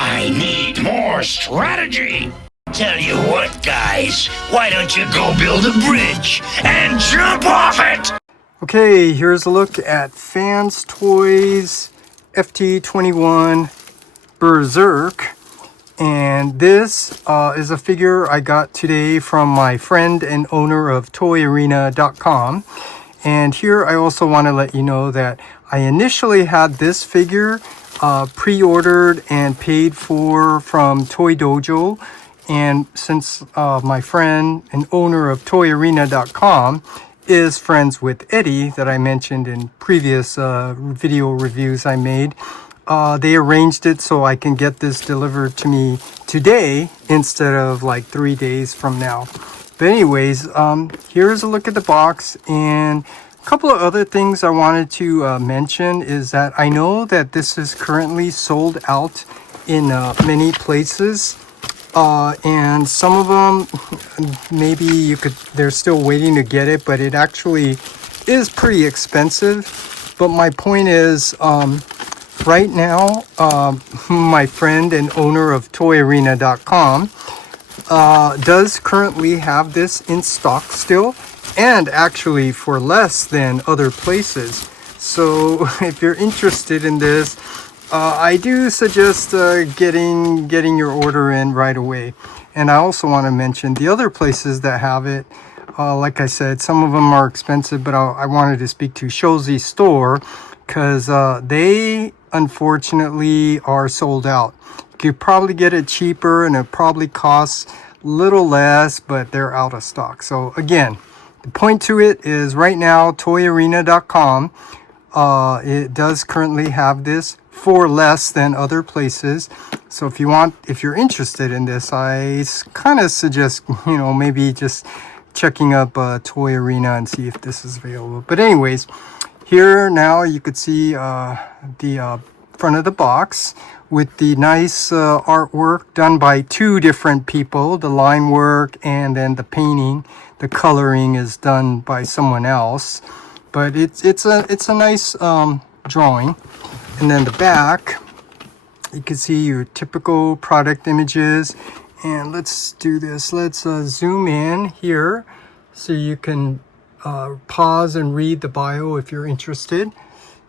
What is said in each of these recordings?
I need more strategy. Tell you what, guys, why don't you go build a bridge and jump off it? Okay, here's a look at FansToys FT-21 Berserk. And this is a figure I got today from my friend and owner of ToyArena.com. And here I also want to let you know that I initially had this figure pre-ordered and paid for from Toy Dojo. And since my friend and owner of ToyArena.com is friends with Eddie that I mentioned in previous video reviews I made, they arranged it so I can get this delivered to me today instead of like 3 days from now. But anyways, here's a look at the box, and a couple of other things I wanted to mention is that I know that this is currently sold out in many places. And some of them, maybe they're still waiting to get it, but it actually is pretty expensive. But my point is, right now, my friend and owner of ToyArena.com does currently have this in stock still, and actually for less than other places. So if you're interested in this, I do suggest getting your order in right away. And I also want to mention the other places that have it. Like I said, some of them are expensive, but I wanted to speak to Shozi Store because they unfortunately are sold out. You could probably get it cheaper and it probably costs a little less, but they're out of stock. So again, the point to it is right now, ToyArena.com, it does currently have this for less than other places. So if you're interested in this, I kind of suggest, maybe just checking up Toy Arena and see if this is available. But anyways, here now you could see the front of the box with the nice artwork done by two different people. The line work and then the painting, the coloring is done by someone else. But it's a nice drawing. And then the back, you can see your typical product images. And let's do this. Let's zoom in here so you can pause and read the bio if you're interested.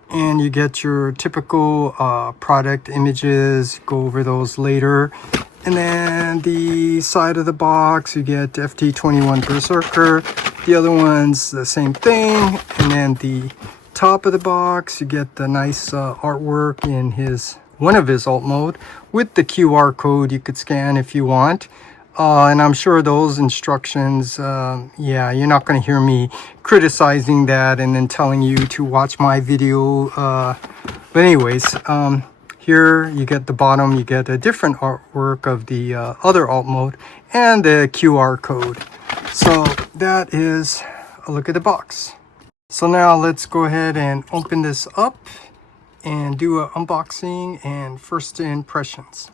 And you get your typical product images, go over those later. And then the side of the box, you get FT-21 Berserker. The other one's the same thing. And then the top of the box, you get the nice artwork in one of his alt mode with the QR code you could scan if you want. And I'm sure those instructions, yeah, you're not going to hear me criticizing that and then telling you to watch my video. But anyways, here you get the bottom, you get a different artwork of the other alt mode and the QR code. So that is a look at the box. So now let's go ahead and open this up and do an unboxing and first impressions.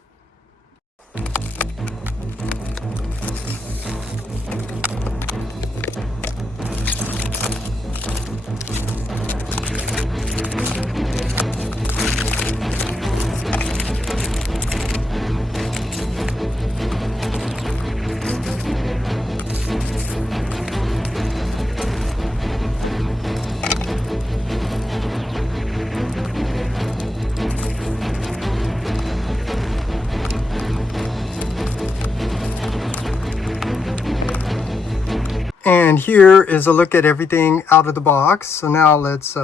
And here is a look at everything out of the box. So now let's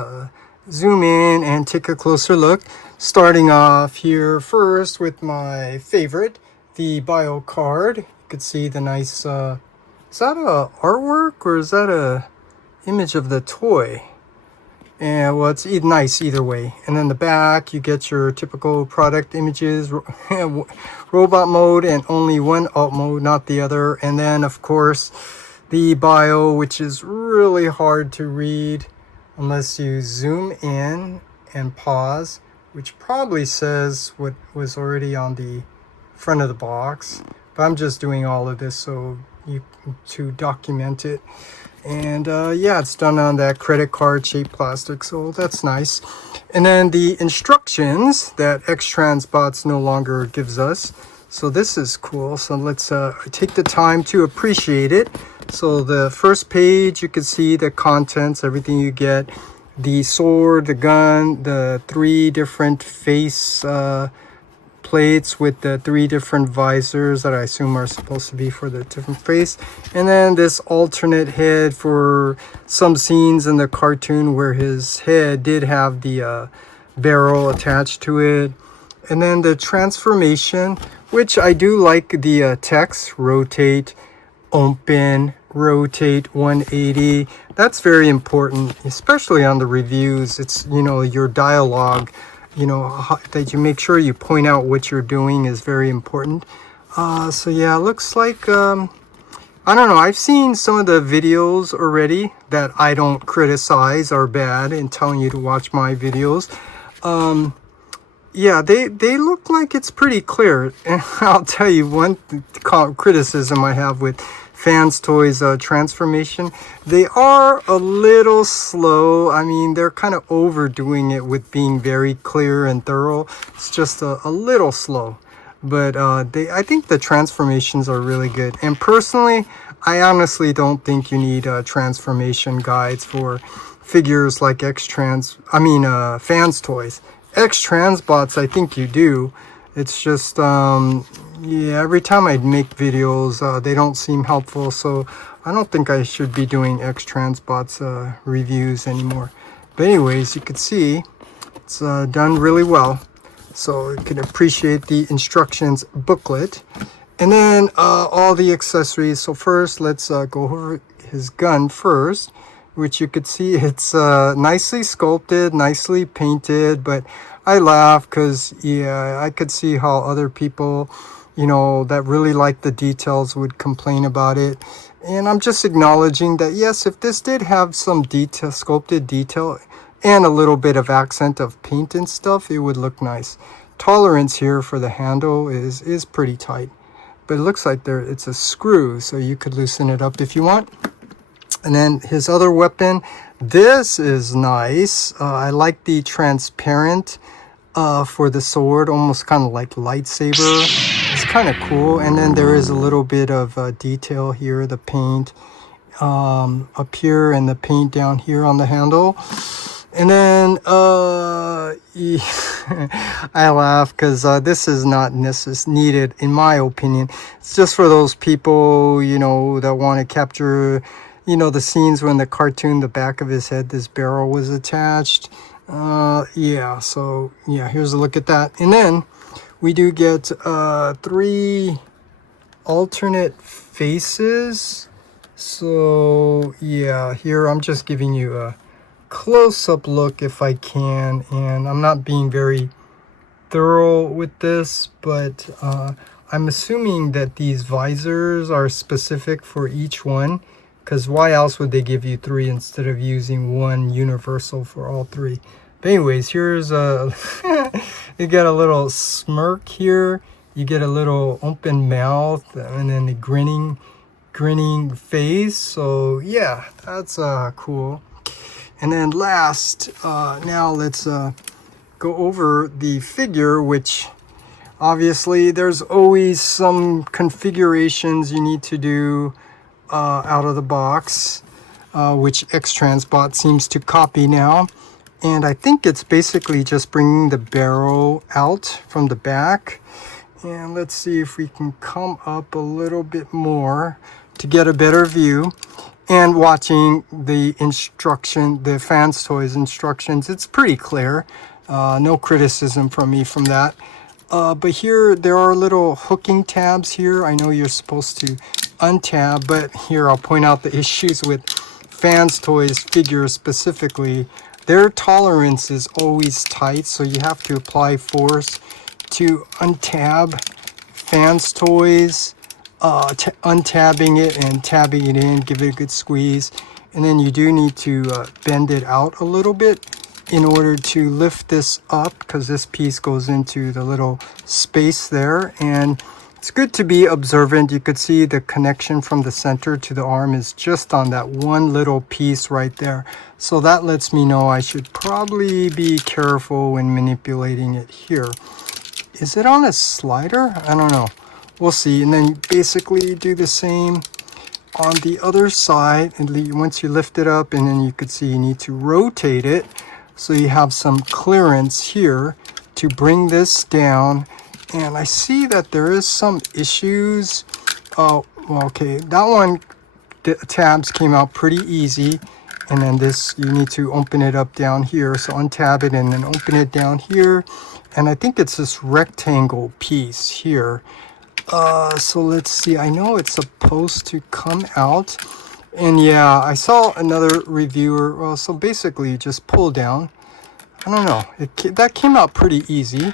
zoom in and take a closer look. Starting off here first with my favorite, the bio card. You could see the nice, is that a artwork or is that a image of the toy? And well, it's nice either way. And then the back, you get your typical product images, robot mode, and only one alt mode, not the other. And then of course, the bio, which is really hard to read unless you zoom in and pause, which probably says what was already on the front of the box. But I'm just doing all of this so to document it. And yeah, it's done on that credit card shaped plastic, so that's nice. And then the instructions that X-Transbots no longer gives us. So this is cool. So let's take the time to appreciate it. So the first page, you can see the contents, everything you get. The sword, the gun, the 3 different face plates with the 3 different visors that I assume are supposed to be for the different face. And then this alternate head for some scenes in the cartoon where his head did have the barrel attached to it. And then the transformation, which I do like the text, rotate, open, rotate 180. That's very important, especially on the reviews. It's, you know, your dialogue, you know, that you make sure you point out what you're doing is very important. So yeah, it looks like, I don't know, I've seen some of the videos already that I don't criticize are bad in telling you to watch my videos. Yeah, they look like it's pretty clear. And I'll tell you one criticism I have with FansToys transformation. They are a little slow. I mean, they're kind of overdoing it with being very clear and thorough. It's just a little slow. But I think the transformations are really good. And personally, I honestly don't think you need transformation guides for figures like FansToys. X-Transbots, I think you do. It's just, yeah, every time I make videos, they don't seem helpful. So I don't think I should be doing X-Transbots reviews anymore. But anyways, you can see it's done really well. So you can appreciate the instructions booklet. And then all the accessories. So first, let's go over his gun first, which you could see it's nicely sculpted, nicely painted. But I laugh because, yeah, I could see how other people, you know, that really like the details would complain about it. And I'm just acknowledging that, yes, if this did have some detail, sculpted detail, and a little bit of accent of paint and stuff, it would look nice. Tolerance here for the handle is pretty tight. But it looks like it's a screw, so you could loosen it up if you want. And then his other weapon, this is nice. I like the transparent for the sword, almost kind of like lightsaber. It's kind of cool. And then there is a little bit of detail here, the paint up here and the paint down here on the handle. And then yeah, I laugh because this is not needed in my opinion. It's just for those people, you know, that want to capture, you know, the scenes when the cartoon, the back of his head, this barrel was attached. Yeah, so yeah, here's a look at that. And then we do get 3 alternate faces. So yeah, here I'm just giving you a close-up look if I can, and I'm not being very thorough with this, but I'm assuming that these visors are specific for each one, because why else would they give you 3 instead of using one universal for all 3? But anyways, here's a you get a little smirk here, you get a little open mouth, and then the grinning face. So yeah, that's cool. And then last, now let's go over the figure, which obviously there's always some configurations you need to do out of the box, which X-Transbot seems to copy now. And I think it's basically just bringing the barrel out from the back. And let's see if we can come up a little bit more to get a better view. And watching the instruction, the FansToys instructions, it's pretty clear. No criticism from me from that. But here, there are little hooking tabs here. I know you're supposed to untab, but here I'll point out the issues with FansToys figures specifically. Their tolerance is always tight, so you have to apply force to untab FansToys. Untabbing it and tabbing it in, give it a good squeeze, and then you do need to bend it out a little bit in order to lift this up, because this piece goes into the little space there. And It's good to be observant. You could see the connection from the center to the arm is just on that one little piece right there. So that lets me know I should probably be careful when manipulating it here. Is it on a slider? I don't know. We'll see. And then you basically do the same on the other side. And once you lift it up, and then you could see you need to rotate it so you have some clearance here to bring this down. And I see that there is some issues. Oh, well, okay. That one, the tabs came out pretty easy. And then this, you need to open it up down here. So untab it and then open it down here. And I think it's this rectangle piece here. So let's see. I know it's supposed to come out. And yeah, I saw another reviewer. Well, so basically you just pull down. I don't know. That came out pretty easy.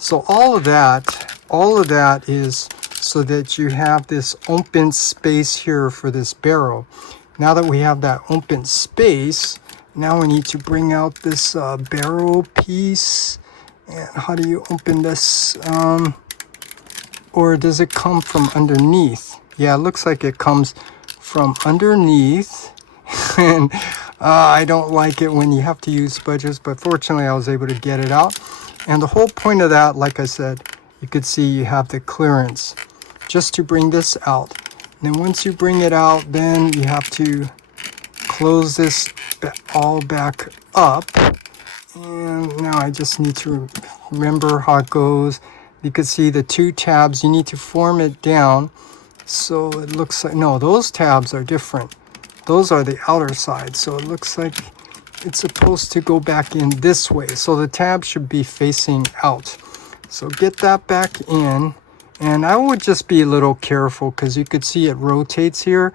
So all of that is so that you have this open space here for this barrel. Now that we have that open space, now we need to bring out this barrel piece. And how do you open this? Or does it come from underneath? Yeah, it looks like it comes from underneath. And I don't like it when you have to use sponges, but fortunately I was able to get it out. And the whole point of that, like I said, you could see you have the clearance just to bring this out. And then once you bring it out, then you have to close this all back up. And now I just need to remember how it goes. You can see the two tabs, you need to form it down. So it looks like, no, those tabs are different. Those are the outer side. So it looks like it's supposed to go back in this way. So the tab should be facing out. So get that back in. And I would just be a little careful because you could see it rotates here.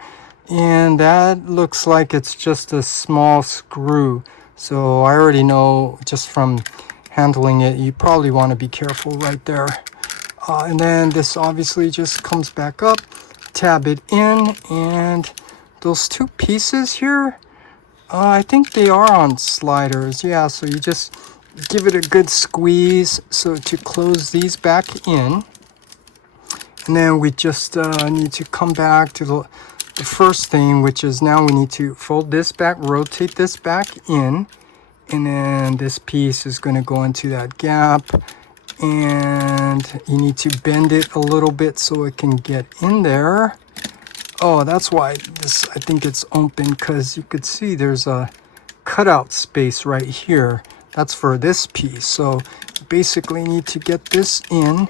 And that looks like it's just a small screw. So I already know just from handling it, you probably want to be careful right there. And then this obviously just comes back up, tab it in, and those two pieces here, I think they are on sliders. Yeah, so you just give it a good squeeze so to close these back in. And then we just need to come back to the first thing, which is now we need to fold this back, rotate this back in. And then this piece is going to go into that gap. And you need to bend it a little bit so it can get in there. Oh, that's why this, I think it's open, because you could see there's a cutout space right here. That's for this piece. So you basically need to get this in.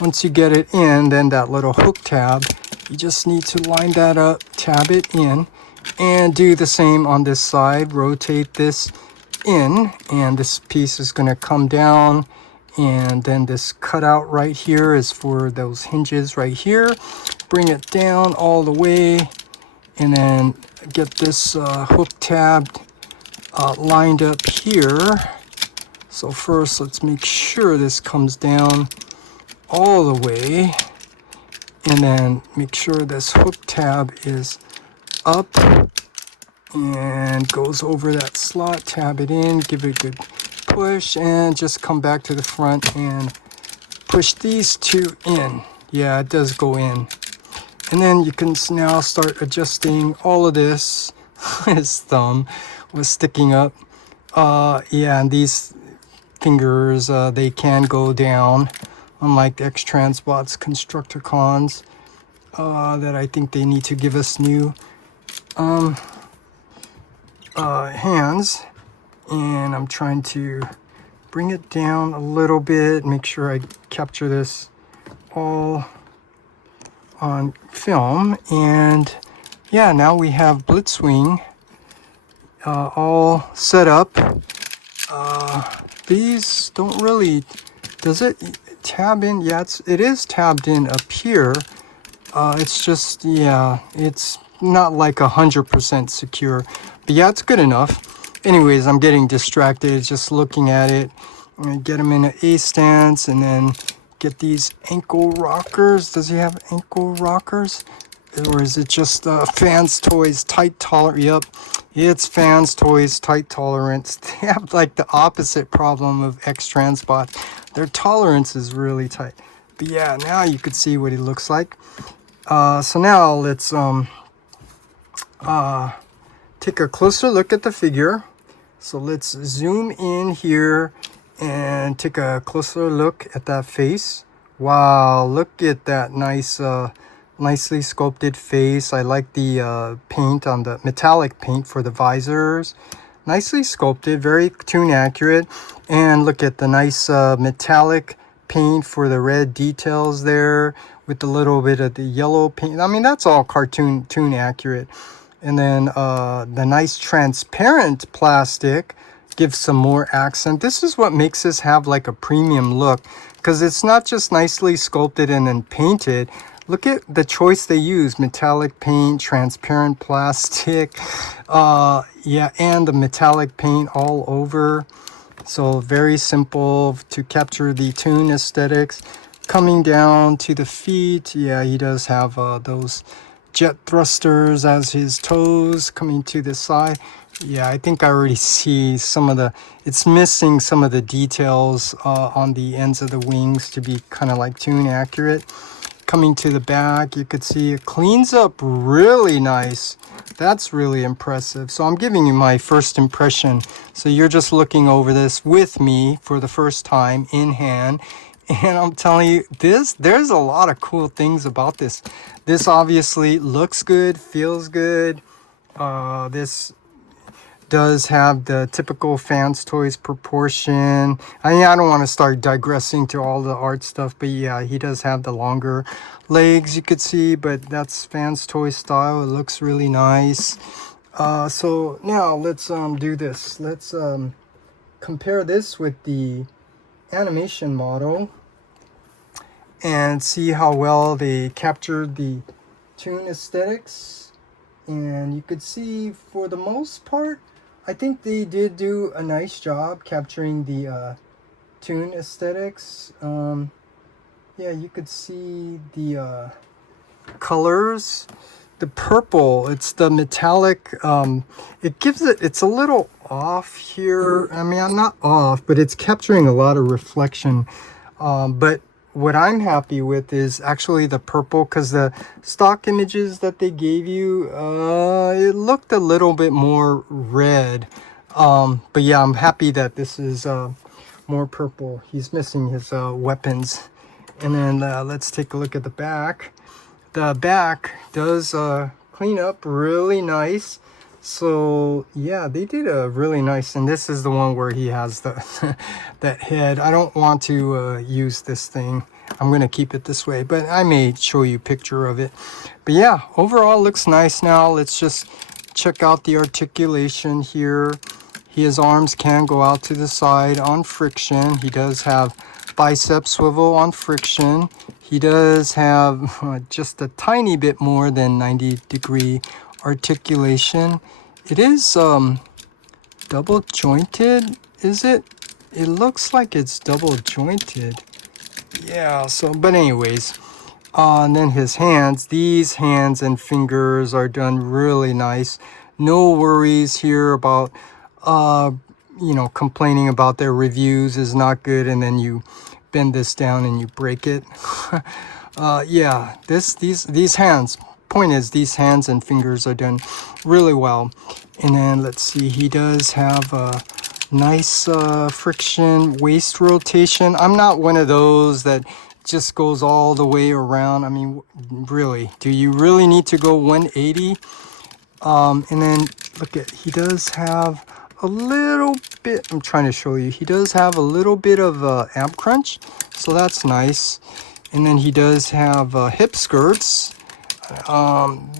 Once you get it in, then that little hook tab, you just need to line that up, tab it in, and do the same on this side. Rotate this in, and this piece is going to come down. And then this cutout right here is for those hinges right here. Bring it down all the way, and then get this hook tab lined up here. So first, let's make sure this comes down all the way, and then make sure this hook tab is up and goes over that slot. Tab it in, give it a good push, and just come back to the front and push these two in. Yeah, it does go in. And then you can now start adjusting all of this. His thumb was sticking up. Yeah, and these fingers, they can go down, unlike the X-Transbots Constructicons, that I think they need to give us new hands. And I'm trying to bring it down a little bit, make sure I capture this all on film. And yeah, now we have Blitzwing all set up. These don't really, does it tab in? Yeah, it is tabbed in up here. It's just, yeah, it's not like 100% secure, but yeah, it's good enough. Anyways, I'm getting distracted just looking at it. I'm gonna get him in an A stance, and then get these ankle rockers. Does he have ankle rockers? Or is it just FansToys tight tolerance? Yep, it's FansToys tight tolerance. They have like the opposite problem of X-Transbots. Their tolerance is really tight. But yeah, now you could see what he looks like. So now let's take a closer look at the figure. So let's zoom in here and take a closer look at that face. Wow, look at that nice, nicely sculpted face. I like the paint on the metallic paint for the visors. Nicely sculpted, very tune accurate. And look at the nice metallic paint for the red details there with a little bit of the yellow paint. I mean, that's all cartoon tune accurate. And then the nice transparent plastic gives some more accent. This is what makes this have like a premium look, because it's not just nicely sculpted and then painted. Look at the choice they use: metallic paint, transparent plastic, yeah, and the metallic paint all over. So very simple to capture the tune aesthetics. Coming down to the feet, yeah, he does have those jet thrusters as his toes coming to the side. Yeah, I think I already see some of the, it's missing some of the details on the ends of the wings to be kind of like tune accurate. Coming to the back, you could see it cleans up really nice. That's really impressive. So I'm giving you my first impression. So you're just looking over this with me for the first time in hand. And I'm telling you, there's a lot of cool things about this. This obviously looks good, feels good. This does have the typical FansToys proportion. I mean, I don't want to start digressing to all the art stuff, but yeah, he does have the longer legs, you could see, but that's FansToys style. It looks really nice. So now let's do this. Let's compare this with the animation model and see how well they captured the tune aesthetics. And you could see, for the most part, I think they did do a nice job capturing the tune aesthetics. Yeah, you could see the colors. The purple, it's the metallic, it gives it, it's a little off here. I mean, I'm not off, but it's capturing a lot of reflection. But what I'm happy with is actually the purple, because the stock images that they gave you, it looked a little bit more red. But yeah, I'm happy that this is more purple. He's missing his weapons. And then let's take a look at the back. The back does clean up really nice. So yeah, they did a really nice, and this is the one where he has the that head. I don't want to use this thing. I'm gonna keep it this way, but I may show you a picture of it. But yeah, overall looks nice. Now let's just check out the articulation here. His arms can go out to the side on friction. He does have bicep swivel on friction. He does have just a tiny bit more than 90-degree articulation. It is double jointed, is it? It looks like it's double jointed. Yeah, so, but anyways, and then his hands, these hands and fingers are done really nice. No worries here about, you know, complaining about their reviews is not good, and then you bend this down and you break it. Yeah, these hands, point is, these hands and fingers are done really well. And then let's see, he does have a nice friction waist rotation. I'm not one of those that just goes all the way around. I mean, really, do you really need to go 180? And then look at, he does have a little bit, I'm trying to show you, he does have a little bit of ab crunch, so that's nice. And then he does have hip skirts on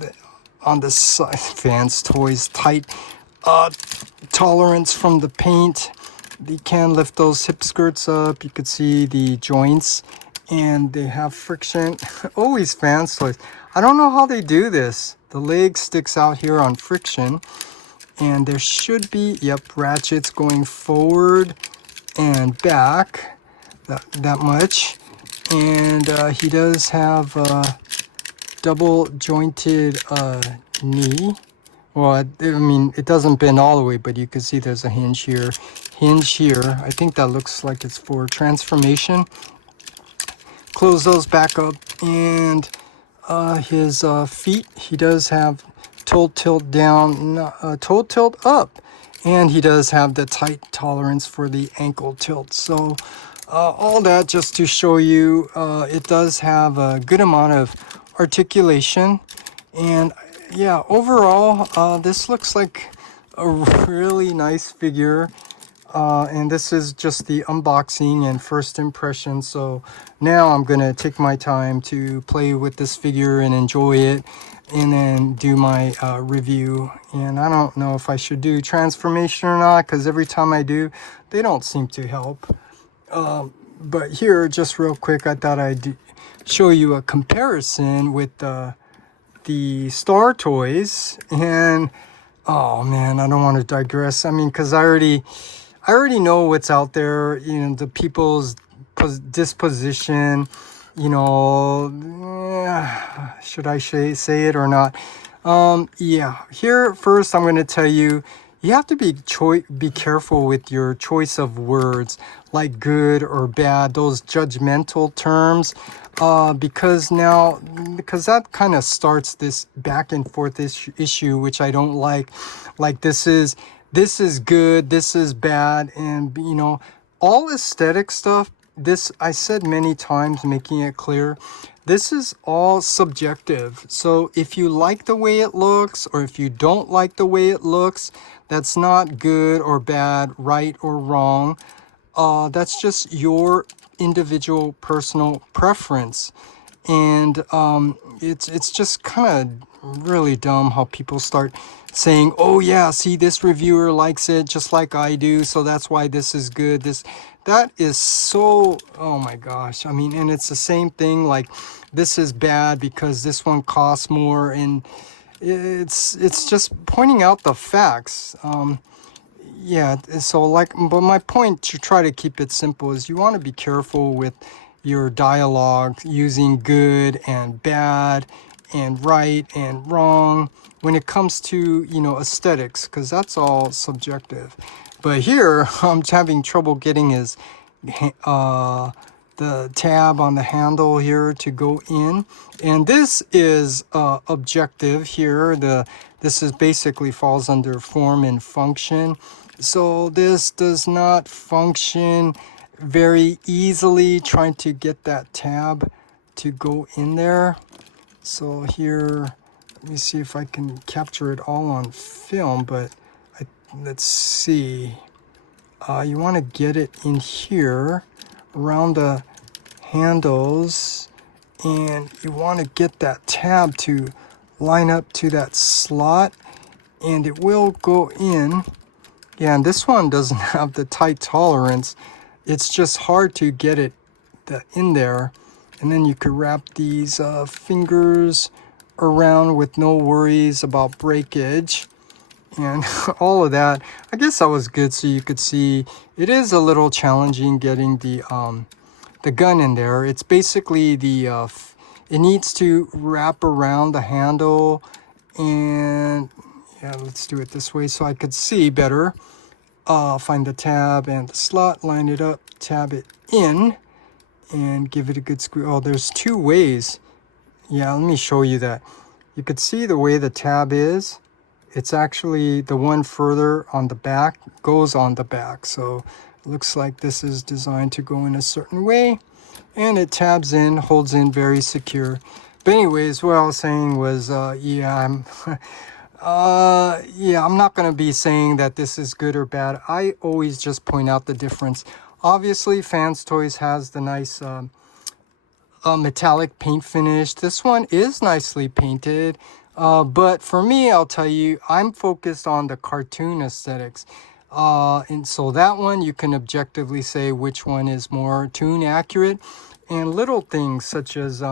the side. FansToys tight tolerance from the paint. They can lift those hip skirts up. You could see the joints, and they have friction. Always FansToys. I don't know how they do this. The leg sticks out here on friction, and there should be, yep, ratchets going forward and back, that much. And he does have double jointed knee. Well, I mean, it doesn't bend all the way, but you can see there's a hinge here, hinge here. I think that looks like it's for transformation. close those back up. And his feet, he does have toe tilt down, toe tilt up. And he does have the tight tolerance for the ankle tilt. So all that just to show you, it does have a good amount of articulation. And yeah, overall, this looks like a really nice figure. And this is just the unboxing and first impression. So now I'm going to take my time to play with this figure and enjoy it, and then do my review. And I don't know if I should do transformation or not, because every time I do, they don't seem to help. But here, just real quick, I thought I'd show you a comparison with the Star Toys. And oh man, I don't want to digress. I mean, because I already know what's out there, you know, the people's disposition, you know, should I say it or not? Yeah, here first I'm going to tell you, you have to be careful with your choice of words, like good or bad, those judgmental terms, because that kind of starts this back and forth issue, which I don't like. Like this is good, this is bad, and you know, all aesthetic stuff, this I said many times, making it clear, this is all subjective. So if you like the way it looks, or if you don't like the way it looks, that's not good or bad, right or wrong. That's just your individual personal preference. And it's just kind of really dumb how people start saying, oh yeah, see, this reviewer likes it just like I do, so that's why this is good. That is so, oh my gosh. I mean, and it's the same thing, like this is bad because this one costs more, and it's just pointing out the facts. Yeah, so like, but my point to try to keep it simple is you want to be careful with your dialogue, using good and bad and right and wrong when it comes to, you know, aesthetics, because that's all subjective. But here I'm having trouble getting his the tab on the handle here to go in, and this is objective here. This is basically falls under form and function. So this does not function very easily, trying to get that tab to go in there. So here, let me see if I can capture it all on film, but let's see. You want to get it in here around the handles, and you want to get that tab to line up to that slot, and it will go in. Yeah, and this one doesn't have the tight tolerance. It's just hard to get it in there. And then you could wrap these fingers around with no worries about breakage and all of that. I guess that was good, so you could see it is a little challenging getting the gun in there. It's basically it needs to wrap around the handle, and yeah, let's do it this way so I could see better. Find the tab and the slot, line it up, tab it in, and give it a good squeeze. Oh, there's two ways. Yeah, let me show you that. You could see the way the tab is. It's actually the one further on the back goes on the back. So it looks like this is designed to go in a certain way, and it tabs in, holds in very secure. But anyways, what I was saying was, I'm not going to be saying that this is good or bad. I always just point out the difference. Obviously, FansToys has the nice metallic paint finish. This one is nicely painted. But for me, I'll tell you, I'm focused on the cartoon aesthetics. And so that one, you can objectively say which one is more toon accurate. And little things such as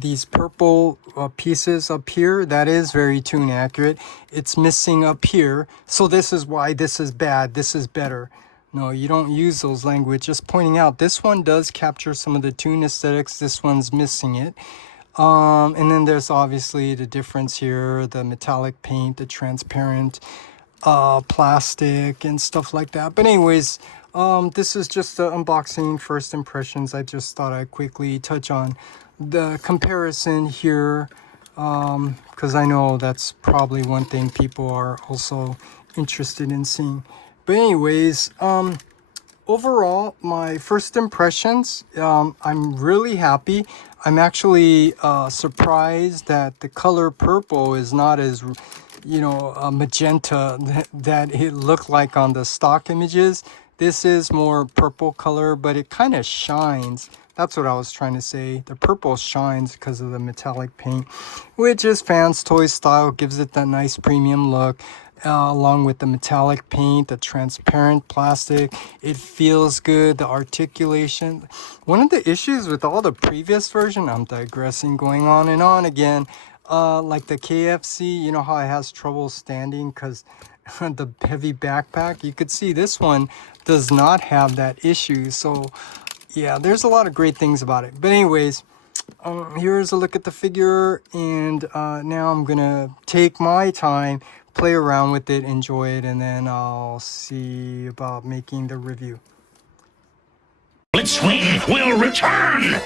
these purple pieces up here, that is very toon accurate. It's missing up here, so this is why this is bad, this is better. No, you don't use those language, just pointing out this one does capture some of the toon aesthetics, this one's missing it. And then there's obviously the difference here, the metallic paint, the transparent plastic and stuff like that. But anyways, This is just the unboxing first impressions. I just thought I'd quickly touch on the comparison here, because I know that's probably one thing people are also interested in seeing. But anyways, overall, my first impressions, I'm really happy. I'm actually surprised that the color purple is not as, magenta that it looked like on the stock images. This is more purple color, but it kind of shines. That's what I was trying to say. The purple shines because of the metallic paint, which is FansToys style, gives it that nice premium look. Along with the metallic paint, the transparent plastic, it feels good. The articulation. One of the issues with all the previous version, I'm digressing, going on and on again, like the KFC, you know how it has trouble standing because the heavy backpack. You could see this one does not have that issue. So yeah, there's a lot of great things about it. But anyways, here's a look at the figure, and now I'm gonna take my time, play around with it, enjoy it, and then I'll see about making the review. Blitzwing will return!